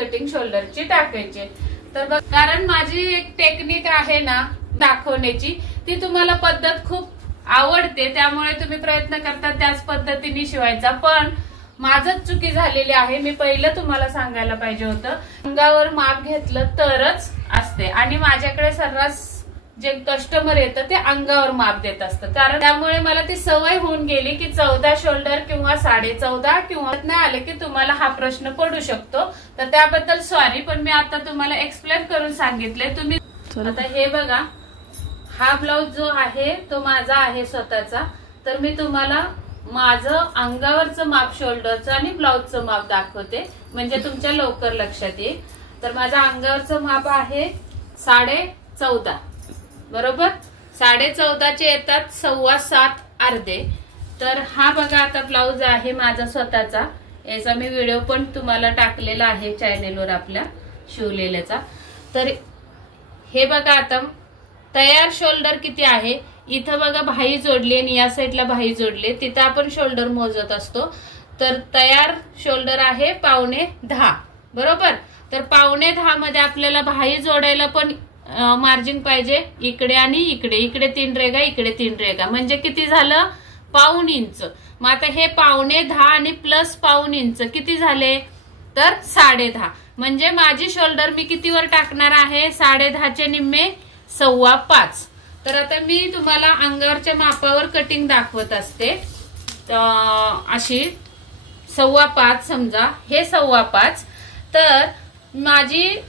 Cutting शोल्डरची टाकायची। तर कारण माझी एक टेक्निक आहे ना दाखवण्याची, ती तुम्हाला पद्धत खूप आवडते, त्यामुळे तुम्ही प्रयत्न करता त्याच पद्धतीने शिवायचा। पण माझंच चुकी झालेली आहे, मी पहिलं तुम्हाला सांगायला पाहिजे होतं, अंगावर माप घेतलं तरच असते। आणि माझ्याकडे सर्रास जे कस्टमर येतं ते अंगावर माप देत असतं, कारण त्यामुळे मला ती सवय होऊन गेली की 14 शोल्डर किंवा 14.5 किंवा नाही आले की तुम्हाला हा प्रश्न पडू शकतो। तर त्याबद्दल सॉरी, पण मी आता तुम्हाला एक्सप्लेन करून सांगितले। तुम्ही आता हे बघा, हा ब्लाउज जो आहे तो माझा आहे स्वतःचा। तर मी तुम्हाला माझं अंगावरचं माप शोल्डरचं आणि ब्लाउजचं माप दाखवते, म्हणजे तुमच्या लवकर लक्षात येईल। तर माझं अंगावरचं माप आहे 14.5 बरोबर। 14.5 येतात 7.25 अर्धे। तर हा बघा आता ब्लाउज आहे माझा स्वतःचा, याचा मी व्हिडिओ पण तुम्हाला टाकलेला आहे चॅनेलवर आपल्या शिवलेल्याचा। तर हे बघा, आता तयार शोल्डर किती आहे, इथं बघा भाई जोडली आणि या साईडला भाई जोडले, तिथं आपण शोल्डर मोजत असतो। तर तयार शोल्डर आहे 9.25 बरोबर। तर 9.25 मध्ये आपल्याला भाई जोडायला पण मार्जिन पाहिजे, इकडे आणि इकडे, इकडे 3 रेगा इकडे 3 रेगा, म्हणजे किती झालं 1/2 इंच। मग आता हे 9.25 आणि प्लस 1/2 इंच किती झाले, तर 10.5। म्हणजे माझी शोल्डर मी कितीवर टाकणार आहे, 10.5 चे निम्मे 5.25। तर आता मी तुम्हाला अंगावरच्या मापावर कटिंग दाखवत असते। अशी 5.25 समजा, हे 5.25। तर माझी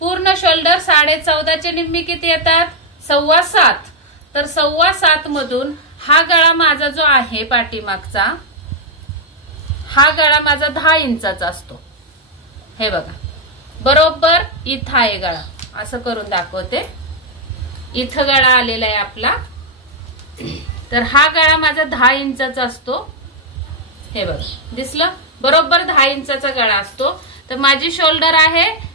पूर्ण शोल्डर 14.5 चे निम्मे किती येतात 7.25। तर 7.25 मधून हा गळा माझा जो आहे पाठीमागचा, हा गळा माझा 10 इंचाचा असतो। हे बघा बरोबर इथं आहे गळा, असं करून दाखवते, इथं गळा आलेला आहे आपला। तर हा गळा माझा 10 इंचाचा असतो, हे बघा दिसलं, बरोबर 10 इंचाचा गळा असतो। तर माझी शोल्डर आहे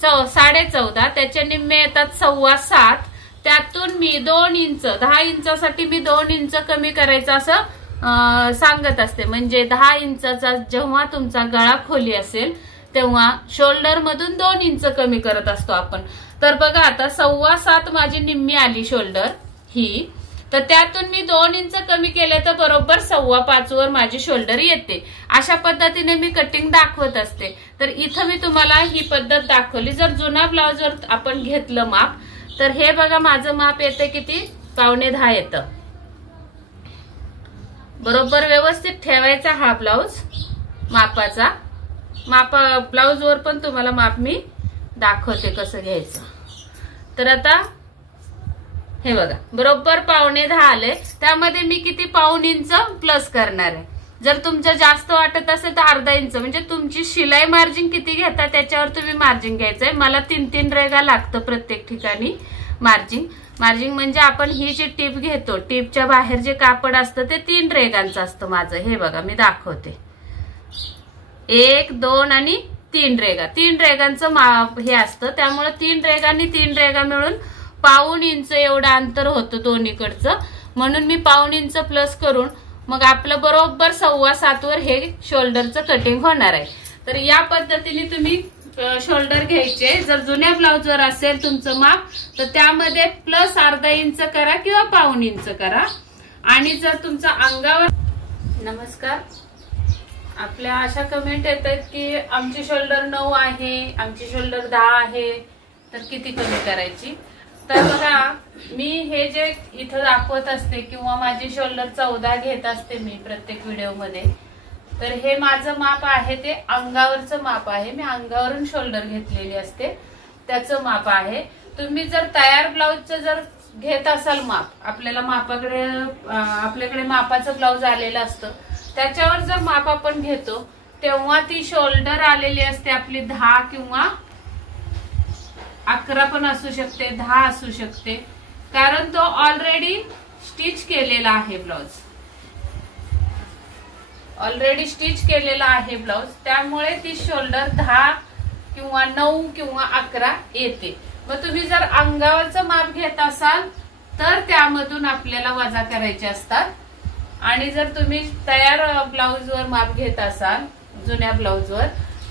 14.5, त्याचे निम्मे येतात 7.25। त्यातून मी 2 इंच, 10 इंचासाठी मी 2 इंच कमी करायचं असं सांगत असते। म्हणजे 10 इंचाचा जेव्हा तुमचा गळा खोली असेल तेव्हा शोल्डर मधून 2 इंच कमी करत असतो आपण। तर बघा आता 7.25 माझी निम्मी आली शोल्डर ही, तर त्यातून मी 2 इंच कमी केले तर बरोबर 5.25 वर माझी शोल्डर येते। अशा पद्धतीने मी कटिंग दाखवत असते। तर इथं मी तुम्हाला ही पद्धत दाखवली। जर जुना ब्लाउजवर आपण घेतलं माप, तर हे बघा माझं माप येते किती 9.25 येतं बरोबर। व्यवस्थित ठेवायचा हा ब्लाउज मापाचा, ब्लाउज वर पण तुम्हाला माप मी दाखवते कसं घ्यायचं। तर आता हे बघा बरोबर 9.25 आले, त्यामध्ये मी किती 1/2 इंच प्लस करणार आहे। जर तुमचं जास्त वाटत असेल तर अर्धा इंच, म्हणजे तुमची शिलाई मार्जिन किती घेता त्याच्यावर तुम्ही मार्जिन घ्यायचंय। मला 3-3 रेगा लागतं प्रत्येक ठिकाणी मार्जिन। मार्जिन म्हणजे आपण ही जी टीप घेतो, टीपच्या बाहेर जे कापड असतं ते 3 रेगांचं असतं माझं। हे बघा मी दाखवते, 1, 2 आणि 3 रेगा, 3 रेगांचं हे असतं। त्यामुळे 3 रेगांनी 3 रेगा मिळून 1/2 इंच एवढं अंतर होतं दोन्हीकडचं, म्हणून मी 1/2 इंच प्लस करून मग आपलं बरोबर 7.25 वर हे शोल्डरचं कटिंग होणार आहे। तर या पद्धतीने तुम्ही शोल्डर घ्यायचे। जर जुन्या ब्लाउजवर असेल तुमचं माप, तर त्यामध्ये प्लस अर्धा इंच करा किंवा 1/2 इंच करा। आणि जर तुमचा अंगावर, नमस्कार, आपल्या अशा कमेंट येतात की आमची शोल्डर 9 आहे, आमची शोल्डर 10 आहे, तर किती कमी करायची। तर बघा मी हे जे इथं दाखवत असते किंवा माझी शोल्डर 14 घेत असते मी प्रत्येक व्हिडिओ मध्ये, तर हे माझं माप आहे ते अंगावरचं माप आहे। मी अंगावरून शोल्डर घेतलेली असते, त्याचं माप आहे। तुम्ही जर तयार ब्लाउजचं जर घेत असाल माप, आपल्याकडे मापाचं ब्लाउज आलेलं असतं, त्याच्यावर जर माप आपण घेतो तेव्हा ती शोल्डर आलेली असते आपली 10 किंवा 11 पण असू शकते, 10 असू शकते, कारण तो ऑलरेडी स्टिच केलेला आहे ब्लाउज, ऑलरेडी स्टिच केलेला आहे ब्लाउज। त्यामुळे ती शोल्डर 10 किंवा 9 किंवा 11 येते। मग तुम्ही जर अंगावरचं माप घेत असाल तर त्यामधून आपल्याला वजा करायचे असतात। आणि जर तुम्ही तयार ब्लाउजवर माप घेत असाल जुन्या ब्लाउजवर,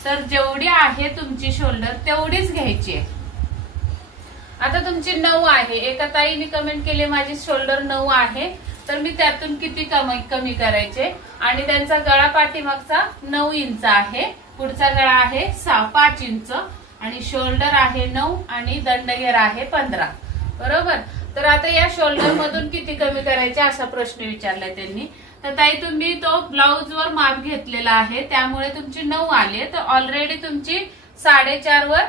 तर जेवढी आहे तुमची शोल्डर तेवढीच घ्यायची आहे। आता तुमची 9 आहे, एका ताईने कमेंट केली माझी शोल्डर 9 आहे, तर मी त्यातून किती कमी करायचे आणि त्यांचा गळा पाठीमागचा 9 इंच आहे, पुढचा गळा आहे 5 इंच आणि शोल्डर आहे 9 आणि दंडघेर आहे 15 बरोबर। तर आता या शोल्डर मधून किती कमी करायचे असा प्रश्न विचारलाय त्यांनी। तर ताई तुम्ही तो ब्लाउज वर माप घेतलेला आहे त्यामुळे तुमची 9 आली, तर ऑलरेडी तुमची 4.5 वर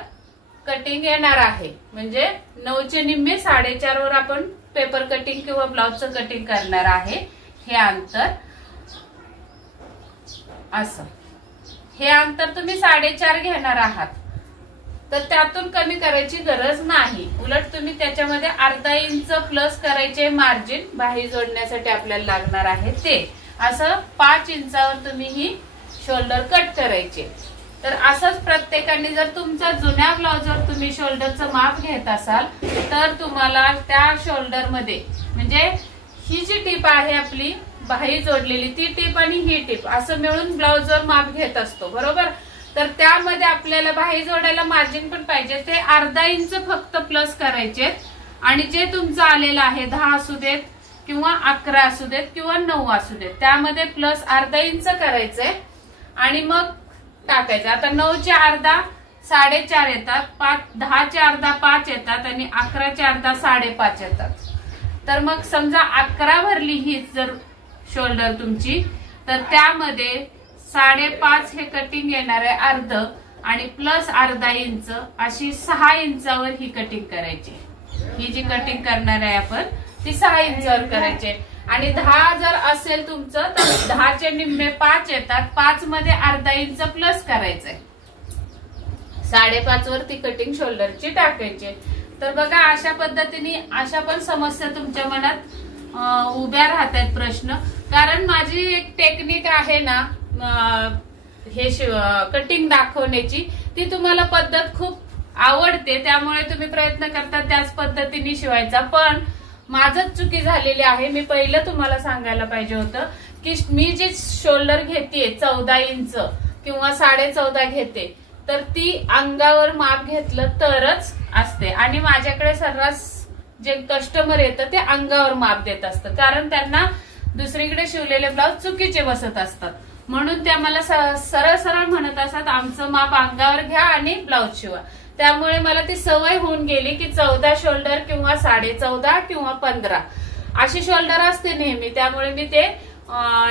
कटिंग येणार आहे, म्हणजे 9चे निम्मे 4.5 वर आपण पेपर कटिंग किंवा ब्लाउजचं कटिंग करणार आहे। हे अंतर असं, हे अंतर तुम्ही 4.5 घेणार आहात, तर त्यातून कमी करायची गरज नाही, उलट तुम्ही त्याच्यामध्ये अर्धा इंच प्लस करायचे मार्जिन बाही जोडण्यासाठी आपल्याला लागणार आहे ते, असं 5 इंचावर तुम्ही ही शोल्डर कट करायचे। तर असंच प्रत्येकाने जर तुमच्या जुन्या ब्लाउजवर तुम्ही शोल्डरचं माप घेत असाल तर तुम्हाला त्या शोल्डर मध्ये, म्हणजे ही जी टीप आहे आपली बाही जोडलेली ती टीप आणि ही टीप असं मिळून ब्लाउजवर माप घेत असतो बरोबर। तर त्यामध्ये आपल्याला बाही जोडायला मार्जिन पण पाहिजे, ते अर्धा इंच फक्त प्लस करायचे आणि जे तुमचं आलेलं आहे 10 असू देत किंवा 11 असू देत किंवा 9 असू देत त्यामध्ये प्लस अर्धा इंच करायचंय आणि मग टाकायचं। आता 9चे अर्धा 4.5 येतात, 10चे अर्धा 5 येतात आणि 11चे अर्धा 5.5 येतात। तर मग समजा 11 भरली ही जर शोल्डर तुमची, तर त्यामध्ये 5.5 हे कटिंग येणार आहे अर्ध आणि प्लस अर्धा इंच अशी 6 इंचावर ही कटिंग करायची। ही जी कटिंग करणार आहे आपण ती 6 इंचावर करायची आणि 10 जर असेल तुमचं तर 10चे निम्मे 5 येतात, 5 मध्ये अर्धा इंच प्लस करायचंय, 5.5 वर ती कटिंग शोल्डरची टाकायची। तर बघा अशा पद्धतीने अशा पण समस्या तुमच्या मनात उभ्या राहतात प्रश्न, कारण माझी एक टेक्निक आहे ना हे कटिंग दाखवण्याची, ती तुम्हाला पद्धत खूप आवडते त्यामुळे तुम्ही प्रयत्न करता त्याच पद्धतीने शिवायचा, पण माझंच चुकी झालेली आहे। मी पहिलं तुम्हाला सांगायला पाहिजे होतं की मी जे शोल्डर घेते 14 इंच किंवा 14.5 घेते तर ती अंगावर माप घेतलं तरच असते आणि माझ्याकडे सर्रास जे कस्टमर येतं ते अंगावर माप देत असतं, कारण त्यांना दुसरीकडे शिवलेले ब्लाउज चुकीचे बसत असतात, म्हणून त्या मला सरळ सरळ म्हणत असतात आमचं माप अंगावर घ्या आणि ब्लाउज शिवा। त्यामुळे मला ती सवय होऊन गेली की 14 शोल्डर किंवा 14.5 किंवा 15 अशी शोल्डर असते नेहमी, त्यामुळे मी ते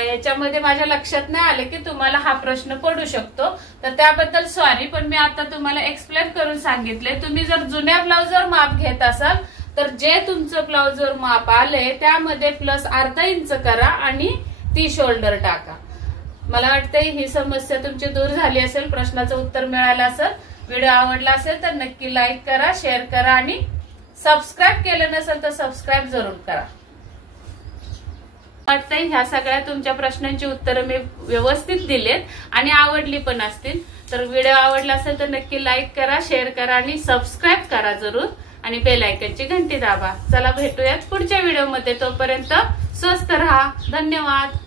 याच्यामध्ये माझ्या लक्षात नाही आले की तुम्हाला हा प्रश्न पडू शकतो, तर त्याबद्दल सॉरी, पण मी आता तुम्हाला एक्सप्लेन करून सांगितले। तुम्ही जर जुन्या ब्लाउजवर माप घेत असाल तर जे तुमचं ब्लाउजवर माप आलंय त्यामध्ये प्लस अर्धा इंच करा आणि ती शोल्डर टाका। मला वाटतंय ही समस्या तुमची दूर झाली असेल, प्रश्नाचं उत्तर मिळालं असेल। व्हिडिओ आवडला असेल तर नक्की लाईक करा, शेअर करा आणि सबस्क्राईब केलं नसेल तर सबस्क्राईब जरूर करा। वाटतंय ह्या सगळ्या तुमच्या प्रश्नांची उत्तरं मी व्यवस्थित दिलेत आणि आवडली पण असतील, तर व्हिडिओ आवडला असेल तर नक्की लाईक करा, शेअर करा आणि सबस्क्राईब करा जरूर आणि बेल आयकॉनची घंटी दाबा। चला भेटूयात पुढच्या व्हिडिओमध्ये, तोपर्यंत स्वस्त रहा, धन्यवाद।